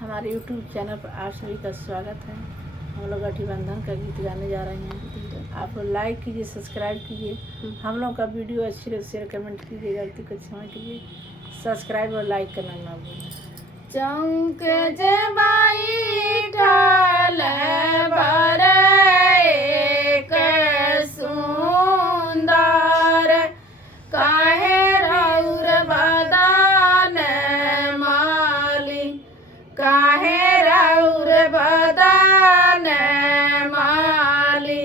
हमारे YouTube channel पर आप सभी का स्वागत है। हम लोग गठबंधन का गीत गाने जा रहे हैं। आप लोग लाइक कीजिए, सब्सक्राइब कीजिए। हम लोग का वीडियो अच्छी लगे शेयर कमेंट कीजिए, गलती को क्षमा कीजिए। सब्सक्राइब और लाइक करना ना भूलें। चौक जबाई ठाल बर एक सुंदर काहे रौर बदन माली, काहे रौर बदन माली।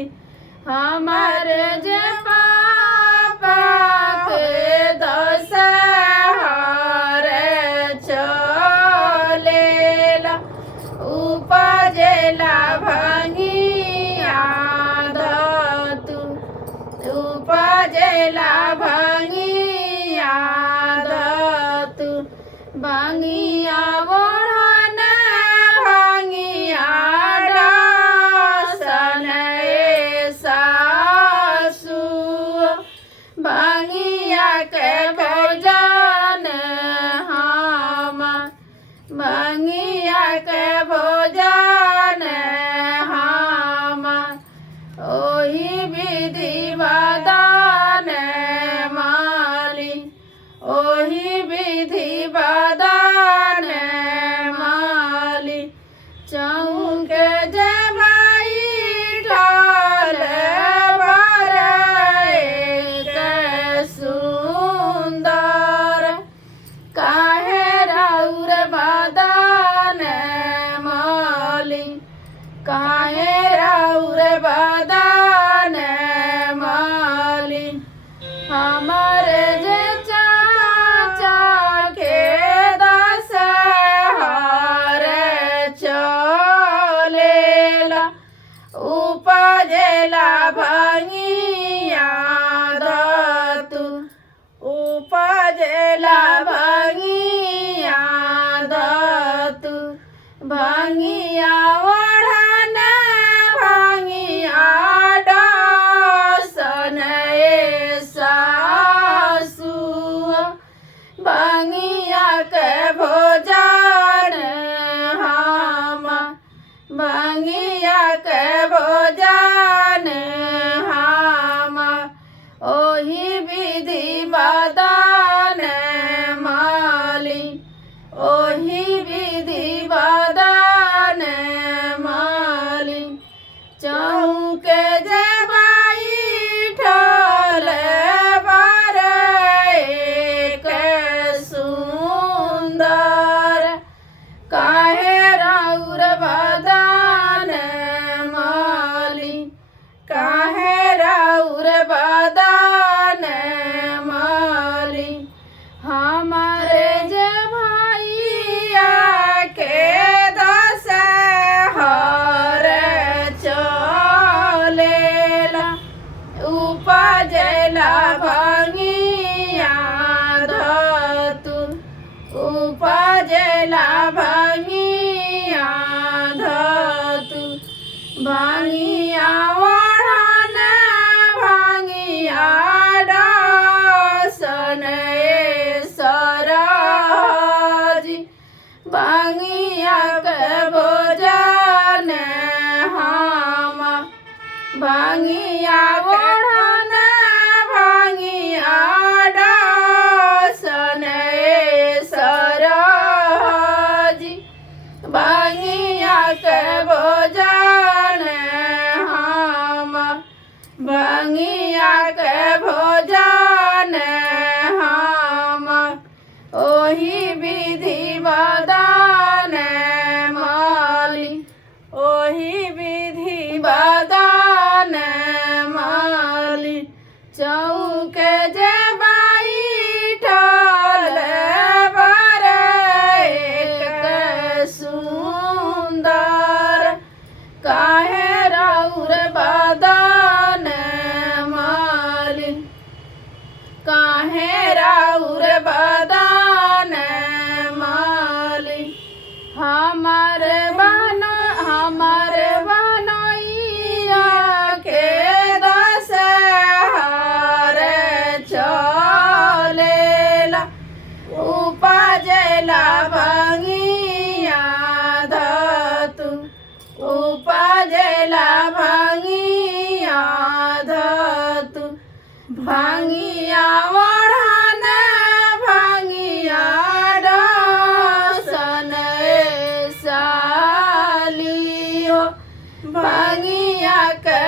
हमर जे पापा के दस हार चलेला, उपजेला भंगिया दतु, उपजेला भंगिया दतु। भंगिया ओढ़न भंगिया डासन सासु, भंगिया के भोजन हम, भंगिया के भोजन हम। ओही विधि वदन माली, ओही विधि वदन माली। चौक जबाई ठाल बर एक सुंदर काहे रौर बदन माली, काहे रौर बदन माली। हमर जे चाचा के दस हार चलेला, उपजेला भंगिया दतु, उपजेला भंगिया दतु। भंगिया ओढ़न भंगिया डासन सासु, भंगिया के भोजन हम, भंगिया के भोजन हम। ओही विधि वदन माली, ओही विधि वदन माली। चौक जबाई ठाल बर एक सुंदर काहे रौर बदन माली, काहे रौर बदन माली। हमारे जे भैया के दस हार चलेला, उपजेला भंगिया दतु, उपजेला भंगिया दतु। भंगिया ओढ़न भंगिया डासन सरजी, भंगिया के भोजन हम, भंगिया ओढ़न भंगिया डासन सरजी, भंगिया के भोजन हम, भंगिया के भोजन हम। ओही विधि वदन भांगिया ओढ़न भांगिया डसन साली हो भांगिया के